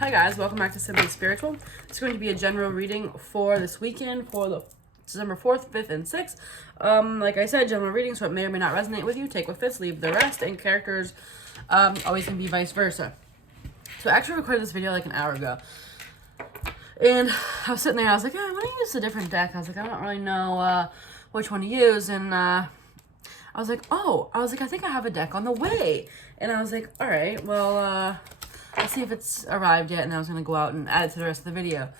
Hi guys, welcome back to Simply Spiritual. It's going to be a general reading for this weekend for the December 4th, 5th, and 6th. Like I said, general reading, so it may or may not resonate with you. Take what fits, leave the rest, and characters always can be vice versa. So I actually recorded this video like an hour ago. And I was sitting there, I was like, I want to use a different deck. I was like, I don't really know which one to use. And I was like, I think I have a deck on the way. And I was like, all right, well, let's see if it's arrived yet. And I was going to go out and add it to the rest of the video.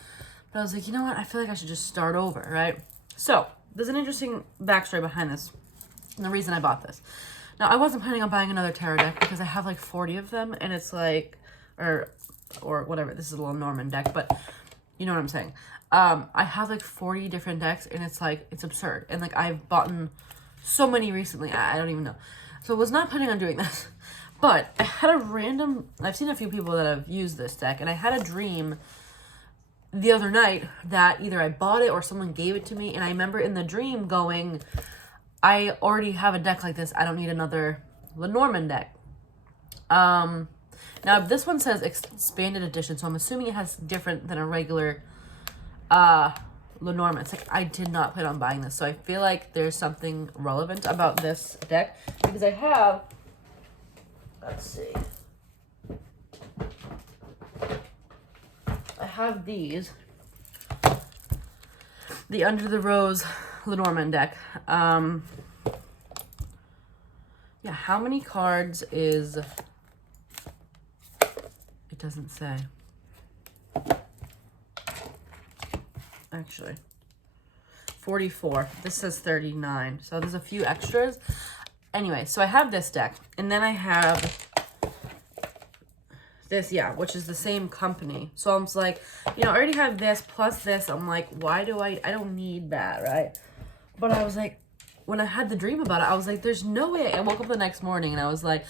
But I was like, you know what? I feel like I should just start over, right? So there's an interesting backstory behind this. And the reason I bought this. Now, I wasn't planning on buying another tarot deck because I have like 40 of them. And it's like, or whatever. This is a little Norman deck, but you know what I'm saying. I have like 40 different decks and it's like, it's absurd. And like I've bought so many recently. I don't even know. So I was not planning on doing this. But I had I've seen a few people that have used this deck, and I had a dream the other night that either I bought it or someone gave it to me, and I remember in the dream going, I already have a deck like this, I don't need another Lenormand deck. Now this one says expanded edition, so I'm assuming it has different than a regular Lenormand. It's like, I did not plan on buying this, so I feel like there's something relevant about this deck, because I have... Let's see. I have these. The Under the Rose Lenormand deck. Yeah, how many cards is... It doesn't say. Actually. 44. This says 39. So there's a few extras. Anyway, so I have this deck, and then I have this, which is the same company. So I'm just like, I already have this plus this. I'm like, why do I don't need that, right? But I was like, when I had the dream about it, I was like, there's no way. I woke up the next morning, and I was like,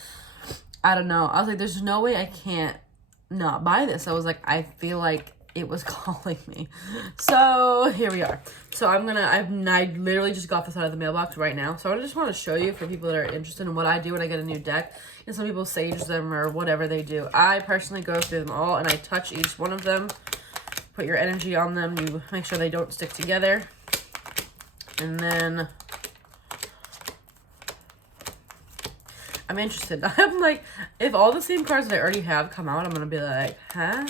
I don't know. I was like, there's no way I can't not buy this. I was like, I feel like it was calling me. So here we are. So I literally just got this out of the mailbox right now. So I just want to show you for people that are interested in what I do when I get a new deck. And some people sage them or whatever they do. I personally go through them all and I touch each one of them. Put your energy on them. You make sure they don't stick together. And then I'm interested. I'm like, if all the same cards that I already have come out, I'm going to be like, huh?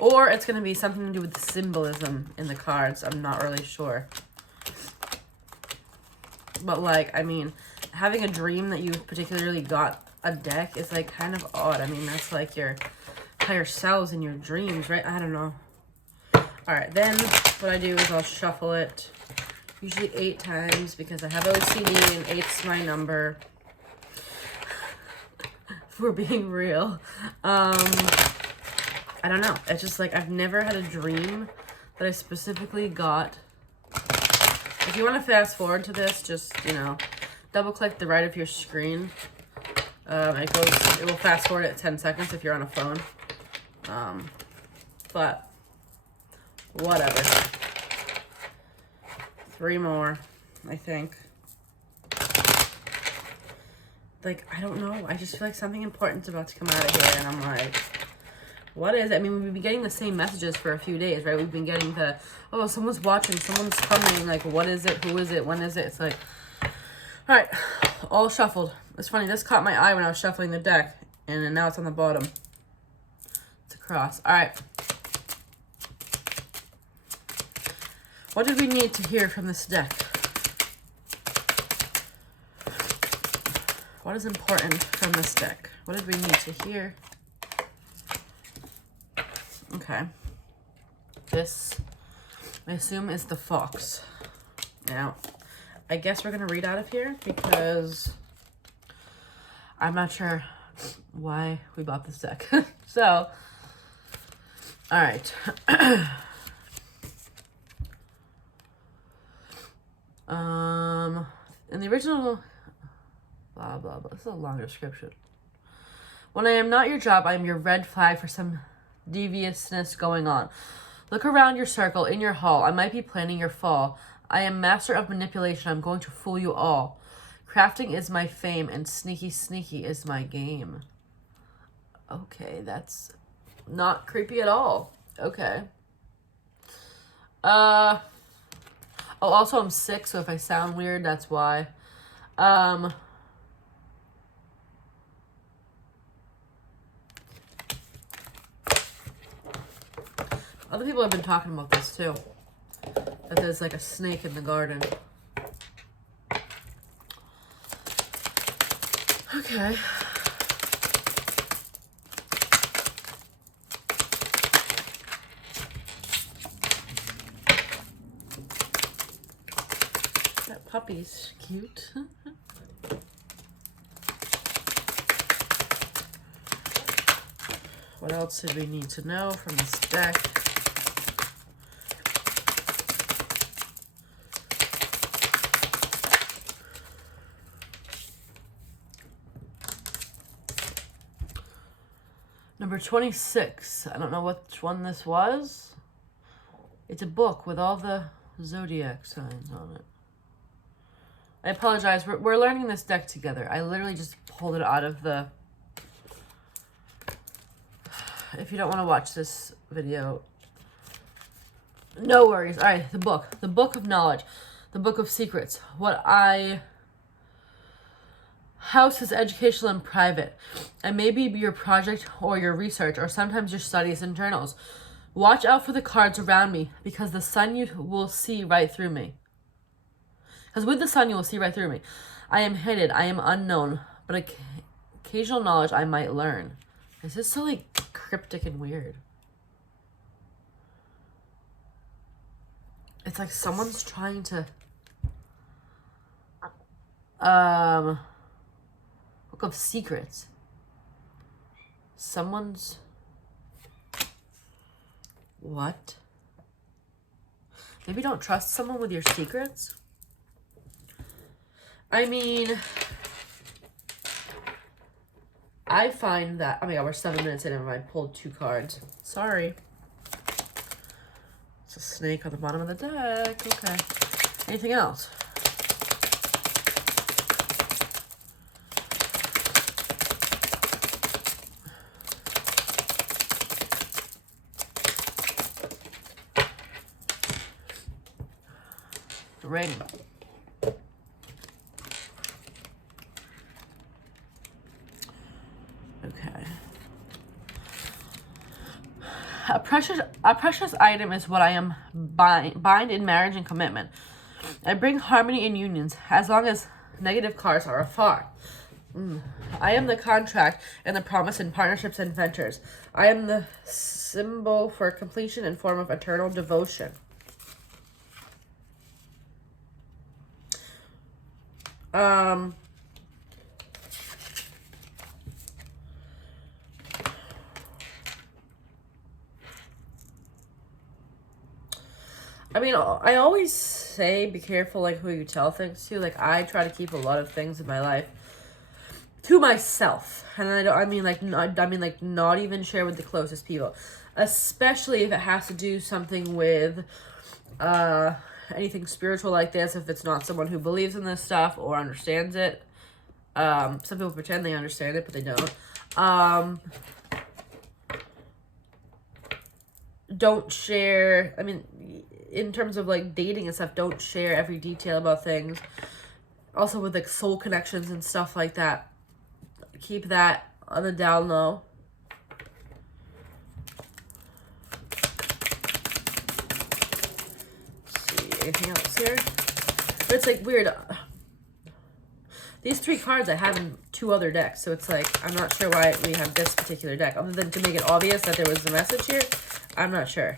Or it's going to be something to do with the symbolism in the cards. I'm not really sure. But, like, I mean, having a dream that you particularly got a deck is, like, kind of odd. I mean, that's, like, your entire selves in your dreams, right? I don't know. Alright, then what I do is I'll shuffle it. Usually 8 times because I have OCD and 8's my number. If we're being real. I don't know. It's just like, I've never had a dream that I specifically got. If you want to fast forward to this, just, double click the right of your screen. It will fast forward at 10 seconds if you're on a phone. But whatever. 3 more, I think. Like, I don't know. I just feel like something important's about to come out of here, and I'm like, what is it? I mean, we've been getting the same messages for a few days, right? We've been getting the, oh, someone's watching, someone's coming, like, what is it? Who is it? When is it? It's like, all right, all shuffled. It's funny, this caught my eye when I was shuffling the deck, and then now it's on the bottom. It's a cross. All right. What did we need to hear from this deck? What is important from this deck? What did we need to hear? Okay. This, I assume, is the fox. Now, I guess we're going to read out of here because I'm not sure why we bought this deck. So, all right. In the original, blah, blah, blah. This is a long description. When I am not your job, I am your red flag for some deviousness going on. Look around your circle, in your hall. I might be planning your fall. I am master of manipulation. I'm going to fool you all. Crafting is my fame, and sneaky is my game. Okay, that's Not creepy at all. Okay. Oh, also I'm sick, so if I sound weird, that's why. Other people have been talking about this too. That there's like a snake in the garden. Okay. That puppy's cute. What else did we need to know from this deck? Number 26. I don't know which one this was. It's a book with all the zodiac signs on it. I apologize. We're learning this deck together. I literally just pulled it out of the... If you don't want to watch this video, no worries. All right, the book. The book of knowledge. The book of secrets. House is educational and private. And maybe your project or your research or sometimes your studies and journals. Watch out for the cards around me because the sun you will see right through me. Because with the sun you will see right through me. I am hidden. I am unknown. But occasional knowledge I might learn. This is so like cryptic and weird. It's like someone's trying to Book of Secrets. Someone's what? Maybe don't trust someone with your secrets? I mean, I find that, oh my god, we're 7 minutes in and I pulled 2 cards. Sorry. It's a snake on the bottom of the deck. Okay. Anything else? Ring. Okay. A precious item is what I am bind in marriage and commitment. I bring harmony in unions as long as negative cards are afar. I am the contract and the promise in partnerships and ventures. I am the symbol for completion and form of eternal devotion. I mean, I always say be careful, like, who you tell things to. Like, I try to keep a lot of things in my life to myself. And I mean, not even share with the closest people. Especially if it has to do something with, anything spiritual like this, if it's not someone who believes in this stuff or understands it. Some people pretend they understand it, but they don't. Don't share, I mean, in terms of like dating and stuff, don't share every detail about things. Also with like soul connections and stuff like that, keep that on the down low. Anything else here? But it's like weird. These 3 cards I have in 2 other decks, so it's like I'm not sure why we have this particular deck, other than to make it obvious that there was a message here. I'm not sure,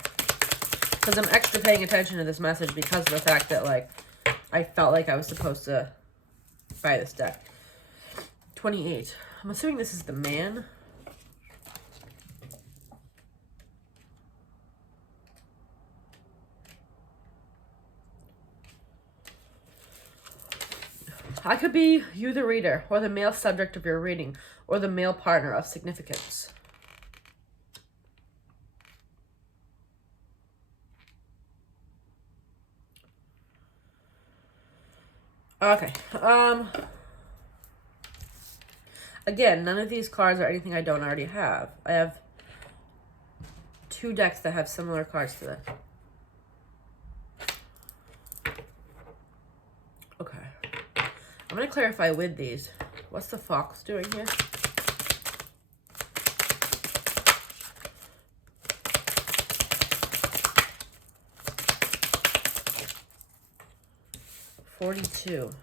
because I'm extra paying attention to this message because of the fact that like I felt like I was supposed to buy this deck. 28. I'm assuming this is the man. I could be you, the reader, or the male subject of your reading, or the male partner of significance. Okay. Again, none of these cards are anything I don't already have. I have two decks that have similar cards to this. Okay. I'm going to clarify with these. What's the fox doing here? $42.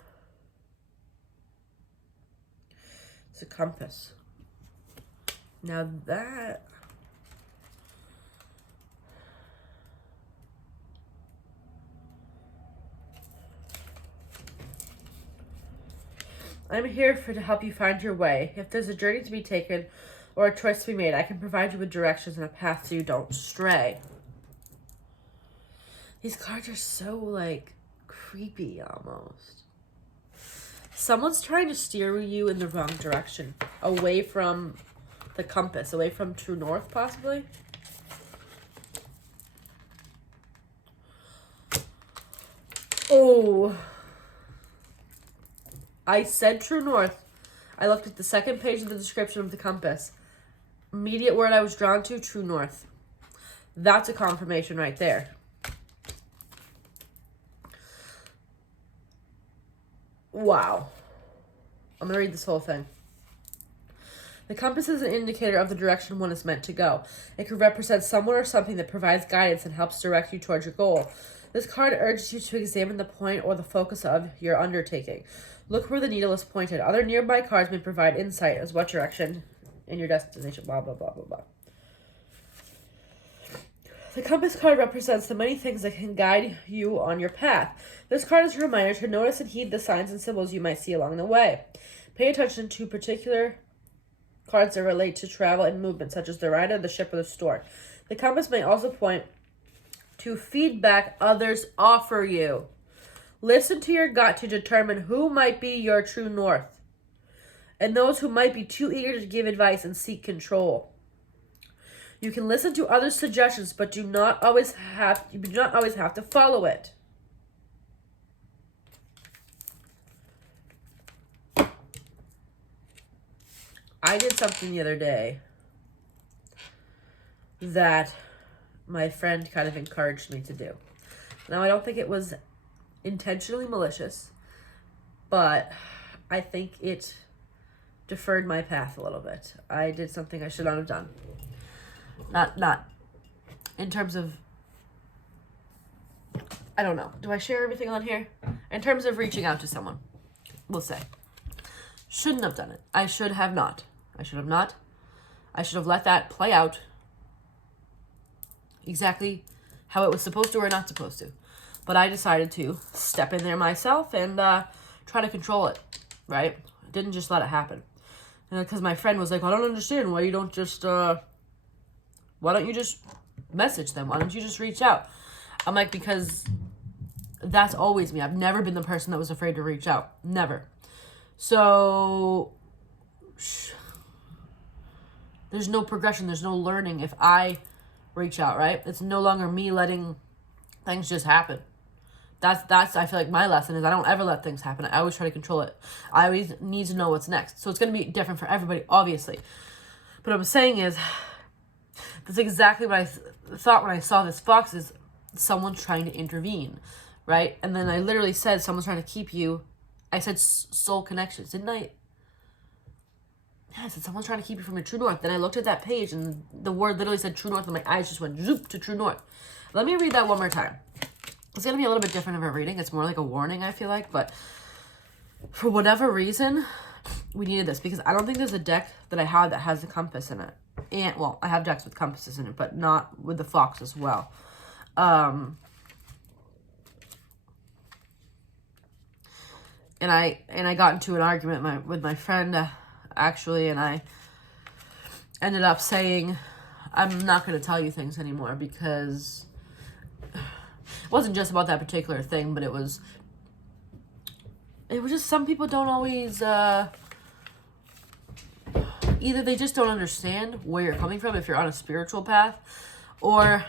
It's a compass. Now that... I'm here to help you find your way. If there's a journey to be taken or a choice to be made, I can provide you with directions and a path so you don't stray. These cards are so, like, creepy almost. Someone's trying to steer you in the wrong direction. Away from the compass. Away from true north, possibly. Oh. I said true north. I looked at the second page of the description of the compass. Immediate word I was drawn to, true north. That's a confirmation right there. Wow. I'm going to read this whole thing. The compass is an indicator of the direction one is meant to go. It could represent someone or something that provides guidance and helps direct you towards your goal. This card urges you to examine the point or the focus of your undertaking. Look where the needle is pointed. Other nearby cards may provide insight as what direction in your destination, blah, blah, blah, blah, blah. The compass card represents the many things that can guide you on your path. This card is a reminder to notice and heed the signs and symbols you might see along the way. Pay attention to particular cards that relate to travel and movement, such as the rider, the ship, or the store. The compass may also point to feedback others offer you. Listen to your gut to determine who might be your true north, and those who might be too eager to give advice and seek control. You can listen to others' suggestions, but you do not always have to follow it. I did something the other day that my friend kind of encouraged me to do. Now, I don't think it was intentionally malicious, but I think it deferred my path a little bit. I did something I should not have done. Not in terms of, I don't know. Do I share everything on here? In terms of reaching out to someone, we'll say. Shouldn't have done it. I should have not. I should have let that play out exactly how it was supposed to or not supposed to. But I decided to step in there myself and try to control it, right? I didn't just let it happen. Because my friend was like, I don't understand why you don't just, why don't you just message them? Why don't you just reach out? I'm like, because that's always me. I've never been the person that was afraid to reach out. Never. So there's no progression. There's no learning if I reach out, right? It's no longer me letting things just happen. That's I feel like my lesson is I don't ever let things happen. I always try to control it. I always need to know what's next. So it's going to be different for everybody, obviously. But what I'm saying is, that's exactly what I thought when I saw this fox, is someone's trying to intervene, right? And then I literally said someone's trying to keep you. I said soul connections, didn't I? Yeah, I said someone's trying to keep you from your true north. Then I looked at that page and the word literally said true north and my eyes just went zoop to true north. Let me read that one more time. It's going to be a little bit different of a reading. It's more like a warning, I feel like. But for whatever reason, we needed this. Because I don't think there's a deck that I have that has a compass in it. And, well, I have decks with compasses in it, but not with the fox as well. And I got into an argument with my friend, actually, and I ended up saying, I'm not going to tell you things anymore because it wasn't just about that particular thing, but it was just some people don't always, either they just don't understand where you're coming from if you're on a spiritual path, or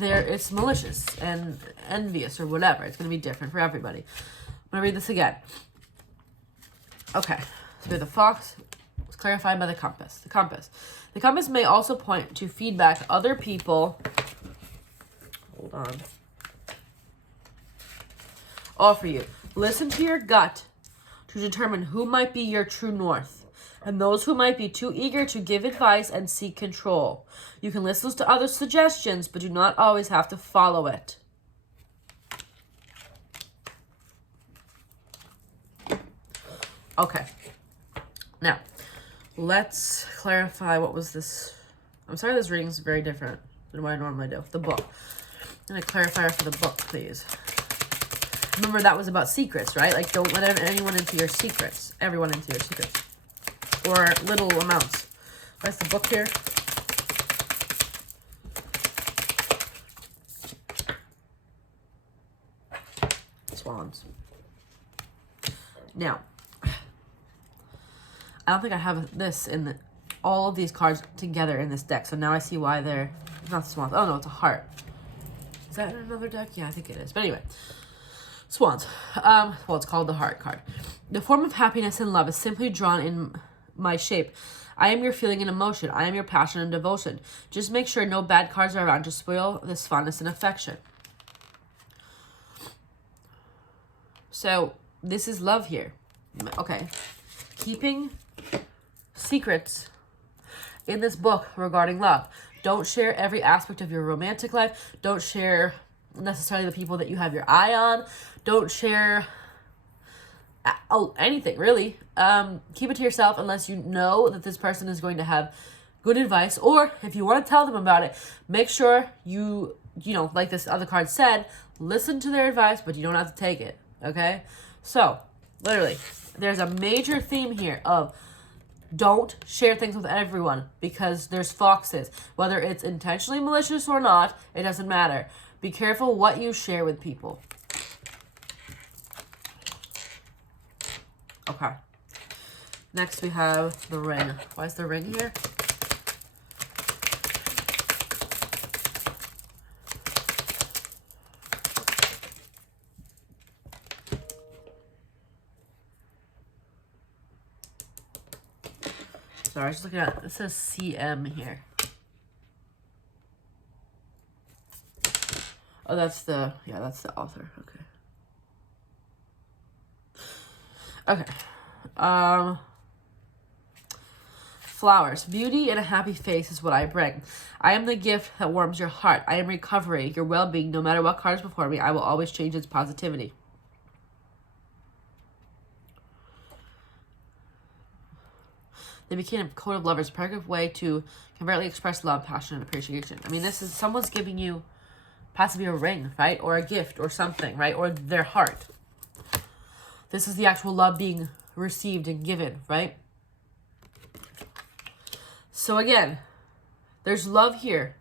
it's malicious and envious or whatever. It's going to be different for everybody. I'm going to read this again. Okay, so we have the fox, clarified by the compass. The compass may also point to feedback other people. Hold on. Offer you. Listen to your gut to determine who might be your true north, and those who might be too eager to give advice and seek control. You can listen to other suggestions, but do not always have to follow it. Okay. Now, let's clarify what was this. I'm sorry this reading is very different than what I normally do. The book. I'm going to clarify for the book, please. Remember, that was about secrets, right? Like, don't let anyone into your secrets. Everyone into your secrets. Or little amounts. Where's the book here? Swans. Now, I don't think I have this in all of these cards together in this deck. So now I see why they're not swans. Oh, no, it's a heart. Is that in another deck? Yeah, I think it is. But anyway, swans. Well, it's called the heart card. The form of happiness and love is simply drawn in my shape. I am your feeling and emotion. I am your passion and devotion. Just make sure no bad cards are around to spoil this fondness and affection. So, this is love here. Okay. Keeping secrets in this book regarding love. Don't share every aspect of your romantic life. Don't share necessarily the people that you have your eye on. Don't share anything, really. Keep it to yourself unless you know that this person is going to have good advice. Or if you want to tell them about it, make sure you know, like this other card said, listen to their advice, but you don't have to take it. Okay? So, literally, there's a major theme here of don't share things with everyone because there's foxes. Whether it's intentionally malicious or not, it doesn't matter. Be careful what you share with people. Okay. Next we have the ring. Why is the ring here? Sorry, I was just looking at, it says CM here. Oh, that's the author. Okay. Okay. Flowers. Beauty and a happy face is what I bring. I am the gift that warms your heart. I am recovery, your well-being. No matter what cards before me, I will always change its positivity. They became a code of lovers, a perfect way to covertly express love, passion, and appreciation. I mean, this is someone's giving you possibly a ring, right? Or a gift or something, right? Or their heart. This is the actual love being received and given, right? So again, there's love here,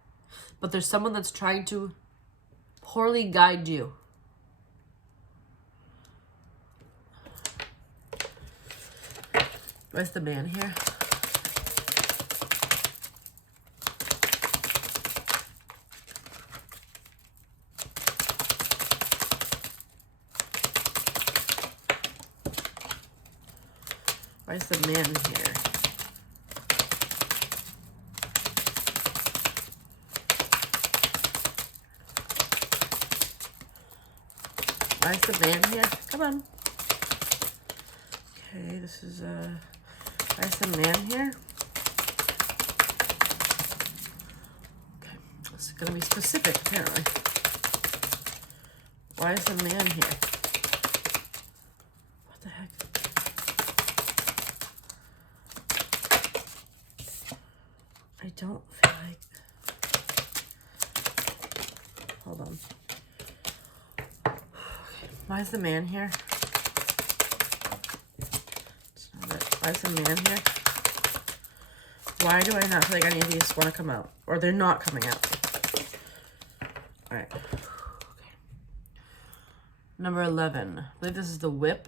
but there's someone that's trying to poorly guide you. Where's the man here? Where's the man here? Where's the man here? Come on. Okay, this is where's the man here? Okay, this is gonna be specific apparently. Why is the man here? What the heck? I don't feel like... Hold on. Okay. Why is the man here? It's not it. Why is the man here? Why do I not feel like any of these want to come out? Or they're not coming out. Alright. Okay. Number 11. I believe this is the whip.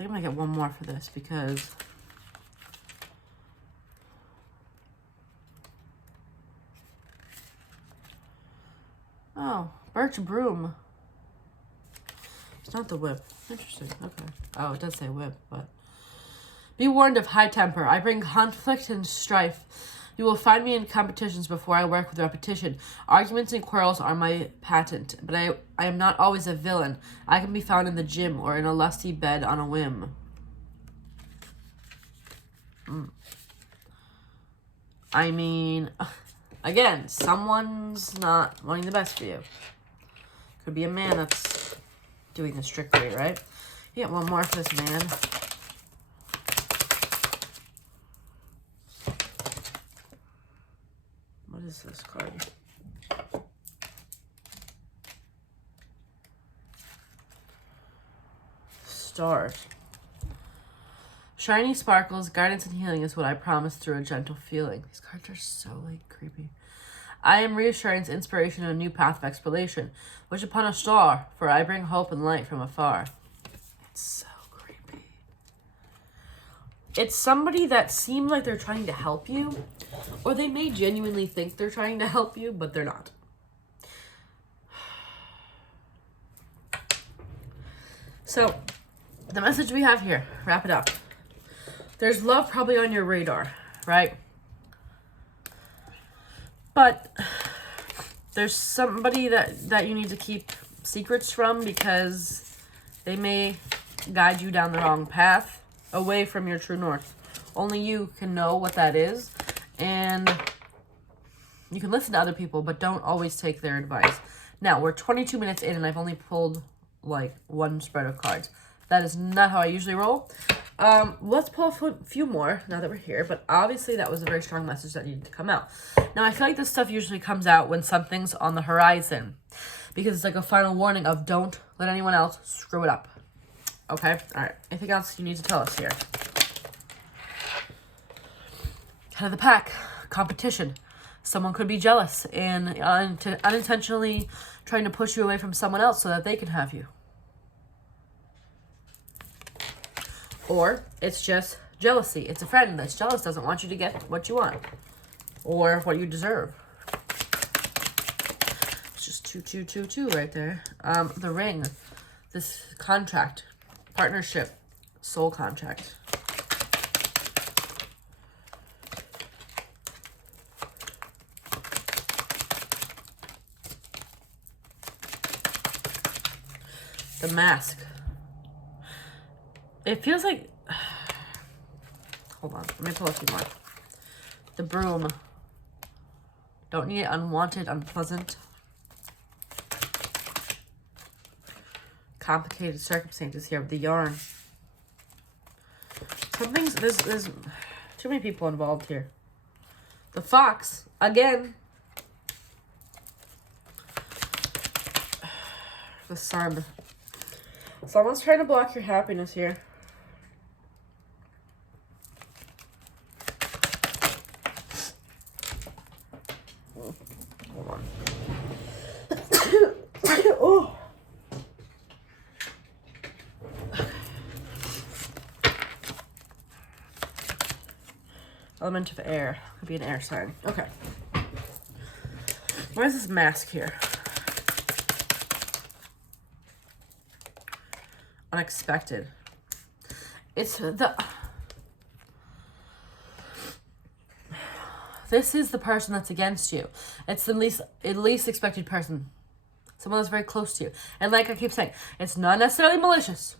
I think I'm going to get one more for this because oh, birch broom. It's not the whip. Interesting. Okay. Oh, it does say whip, but... Be warned of high temper. I bring conflict and strife. You will find me in competitions before I work with repetition. Arguments and quarrels are my patent, but I am not always a villain. I can be found in the gym or in a lusty bed on a whim. I mean, again, someone's not wanting the best for you. Could be a man that's doing this trickery, right? You get one more for this man. What is this card? Stars. Shiny sparkles, guidance and healing is what I promise through a gentle feeling. These cards are so, like, creepy. I am reassurance, inspiration, and a new path of exploration. Wish upon a star, for I bring hope and light from afar. It's so creepy. It's somebody that seems like they're trying to help you, or they may genuinely think they're trying to help you, but they're not. So, the message we have here, wrap it up. There's love probably on your radar, right? But there's somebody that you need to keep secrets from because they may guide you down the wrong path, away from your true north. Only you can know what that is, and you can listen to other people, but don't always take their advice. Now, we're 22 minutes in, and I've only pulled, like, one spread of cards. That is not how I usually roll. Let's pull a few more now that we're here, but obviously that was a very strong message that needed to come out. Now, I feel like this stuff usually comes out when something's on the horizon, because it's like a final warning of don't let anyone else screw it up. Okay? All right. Anything else you need to tell us here? Head of the pack. Competition. Someone could be jealous and unintentionally trying to push you away from someone else so that they can have you. Or it's just jealousy. It's a friend that's jealous, doesn't want you to get what you want or what you deserve. It's just 2, 2, 2, 2 right there. The ring, this contract, partnership, soul contract. The mask. It feels like... Hold on. Let me pull a few more. The broom. Don't need it unwanted, unpleasant. Complicated circumstances here with the yarn. Something's... There's too many people involved here. The fox. Again. The sun. Someone's trying to block your happiness here. Hold on. Oh. Element of air. Could be an air sign. Okay. Where's this mask here? Unexpected. It's the... This is the person that's against you. It's the least expected person. Someone that's very close to you. And like I keep saying, it's not necessarily malicious.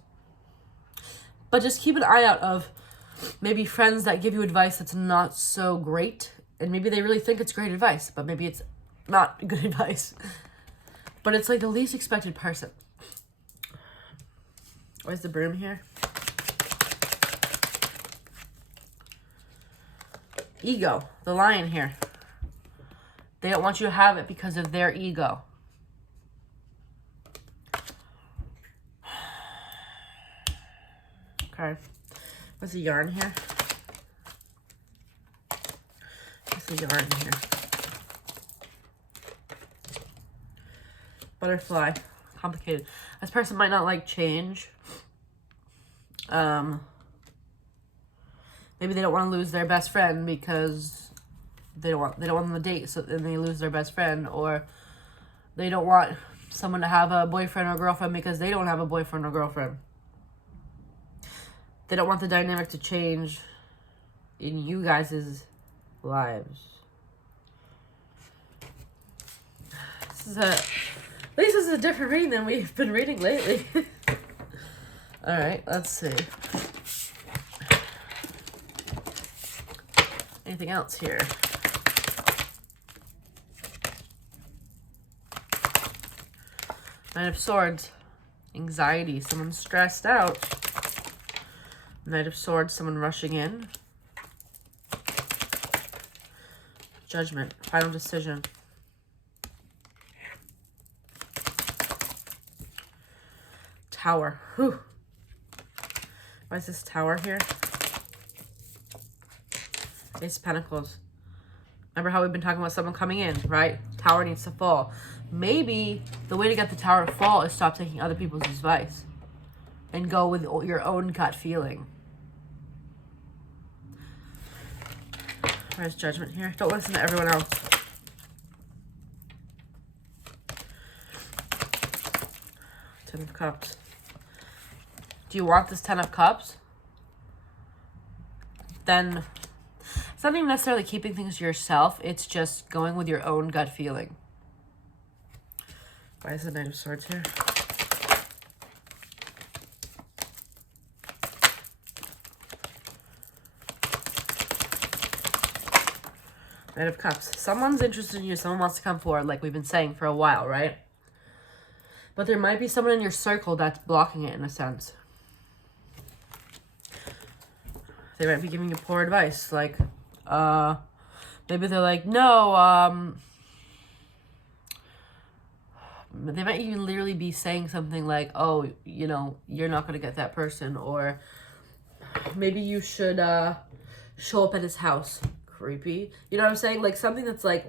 But just keep an eye out of maybe friends that give you advice that's not so great. And maybe they really think it's great advice, but maybe it's not good advice. But it's like the least expected person. Where's the broom here? Ego, the lion here. They don't want you to have it because of their ego. Okay. What's the yarn here? What's the yarn here? Butterfly. Complicated. This person might not like change. Maybe they don't want to lose their best friend because they don't want them to date, so then they lose their best friend, or they don't want someone to have a boyfriend or girlfriend because they don't have a boyfriend or girlfriend. They don't want the dynamic to change in you guys' lives. At least this is a different reading than we've been reading lately. Alright, let's see. Anything else here? Knight of Swords. Anxiety. Someone stressed out. Knight of Swords. Someone rushing in. Judgment. Final decision. Tower. Whew. Why is this Tower here? Ace of Pentacles. Remember how we've been talking about someone coming in, right? Tower needs to fall. Maybe the way to get the Tower to fall is stop taking other people's advice and go with your own gut feeling. Where's Judgment here? Don't listen to everyone else. Ten of Cups. Do you want this Ten of Cups? Then it's not even necessarily keeping things to yourself. It's just going with your own gut feeling. Why is the Knight of Swords here? Knight of Cups. Someone's interested in you. Someone wants to come forward, like we've been saying for a while, right? But there might be someone in your circle that's blocking it in a sense. They might be giving you poor advice. Like, maybe they're like, no, they might even literally be saying something like, oh, you know, you're not going to get that person. Or maybe you should show up at his house. Creepy. You know what I'm saying? Like something that's like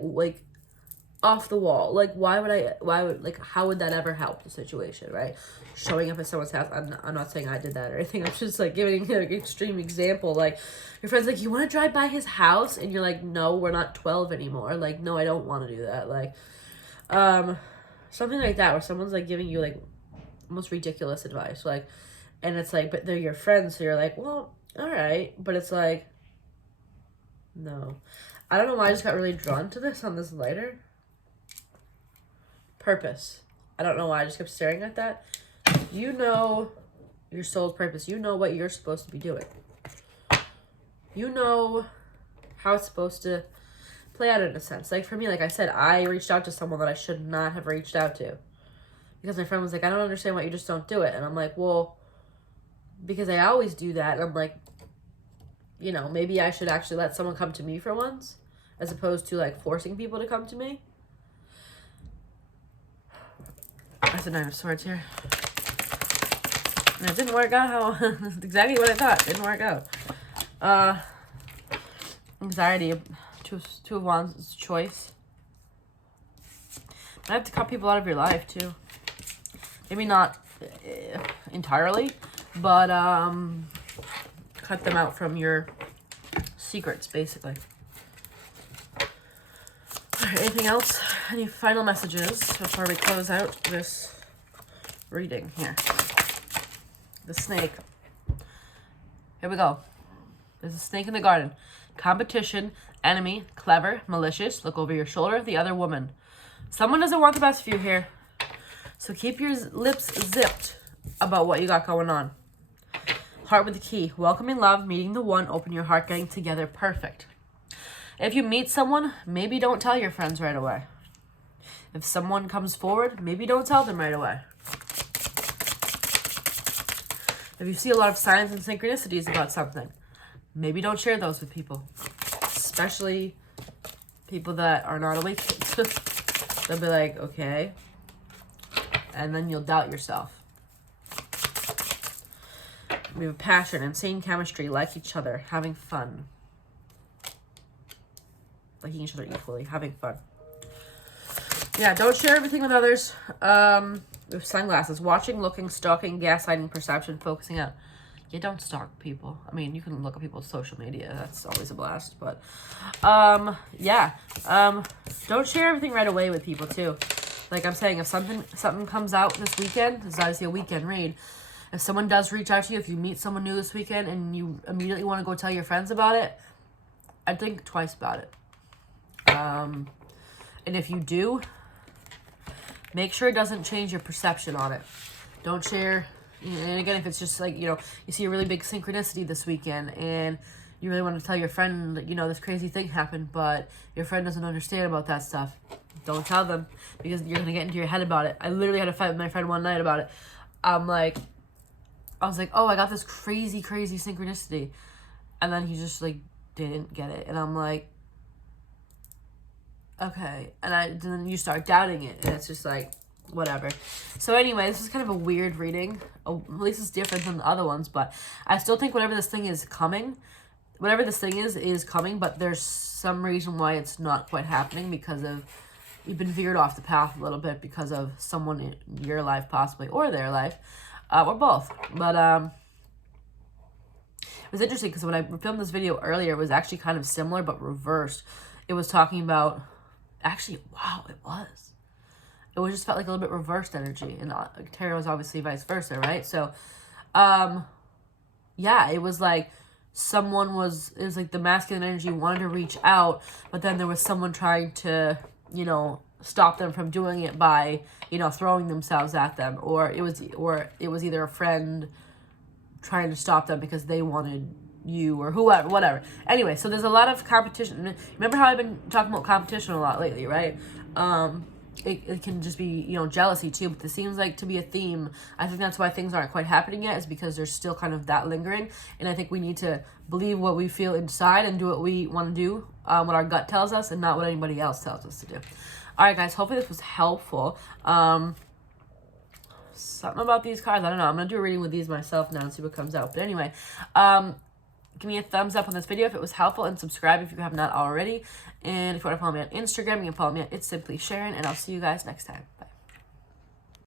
off the wall. Like how would that ever help the situation, right? Showing up at someone's house. I'm not saying I did that or anything. I'm just like giving an extreme example. Like your friend's like, you want to drive by his house? And you're like, no, we're not 12 anymore. Like, no, I don't want to do that. Like, something like that where someone's like giving you like almost ridiculous advice. Like, and it's like, but they're your friends. So you're like, well, all right. But it's like, no. I don't know why I just got really drawn to this on this lighter. Purpose. I don't know why I just kept staring at that. You know your soul's purpose. You know what you're supposed to be doing. You know how it's supposed to play out in a sense. Like for me, like I said, I reached out to someone that I should not have reached out to. Because my friend was like, I don't understand why you just don't do it. And I'm like, well, because I always do that. And I'm like, you know, maybe I should actually let someone come to me for once. As opposed to like forcing people to come to me. That's a Nine of Swords here. And it didn't work out how exactly what I thought. It didn't work out. Anxiety. Two of Wands choice. I have to cut people out of your life too. Maybe not entirely, but cut them out from your secrets, basically. Alright, anything else? Any final messages before we close out this reading here? The snake. Here we go. There's a snake in the garden. Competition, enemy, clever, malicious. Look over your shoulder. The other woman. Someone doesn't want the best for you here. So keep your lips zipped about what you got going on. Heart with the key. Welcoming love, meeting the one, open your heart, getting together. Perfect. If you meet someone, maybe don't tell your friends right away. If someone comes forward, maybe don't tell them right away. If you see a lot of signs and synchronicities about something, maybe don't share those with people. Especially people that are not awake. They'll be like, okay. And then you'll doubt yourself. We have passion, insane chemistry, like each other, having fun. Liking each other equally, having fun. Yeah, don't share everything with others. With sunglasses, watching, looking, stalking, gaslighting, perception, focusing out. You don't stalk people. I mean, you can look at people's social media. That's always a blast. But, yeah. Don't share everything right away with people, too. like I'm saying, if something comes out this weekend, this is obviously a weekend read. If someone does reach out to you, if you meet someone new this weekend and you immediately want to go tell your friends about it, I'd think twice about it. And if you do, make sure it doesn't change your perception on it. Don't share. And again, if it's just like, you see a really big synchronicity this weekend and you really want to tell your friend, this crazy thing happened, but your friend doesn't understand about that stuff, don't tell them, because you're going to get into your head about it. I literally had a fight with my friend one night about it. I was like, oh, I got this crazy, crazy synchronicity. And then he just, didn't get it. And I'm like, okay. And then you start doubting it. And it's just whatever. So anyway, this is kind of a weird reading. At least it's different than the other ones. But I still think whatever this thing is coming, but there's some reason why it's not quite happening, because of you've been veered off the path a little bit because of someone in your life possibly, or their life. Or both. But it was interesting because when I filmed this video earlier, it was actually kind of similar but reversed. It was talking about, actually, wow, it was. It just felt like a little bit reversed energy. And tarot is obviously vice versa, right? So, yeah, it was like it was like the masculine energy wanted to reach out, but then there was someone trying to, stop them from doing it by, throwing themselves at them, or it was either a friend trying to stop them because they wanted you, or whoever, whatever. Anyway, so there's a lot of competition. Remember how I've been talking about competition a lot lately, right? It can just be, jealousy too, but this seems like to be a theme. I think that's why things aren't quite happening yet, is because there's still kind of that lingering, and I think we need to believe what we feel inside and do what we want to do, what our gut tells us, and not what anybody else tells us to do. Alright guys, hopefully this was helpful. Something about these cards, I don't know. I'm going to do a reading with these myself now and see what comes out. But anyway, give me a thumbs up on this video if it was helpful, and subscribe if you have not already. And if you want to follow me on Instagram, you can follow me at It's Simply Sharon, and I'll see you guys next time.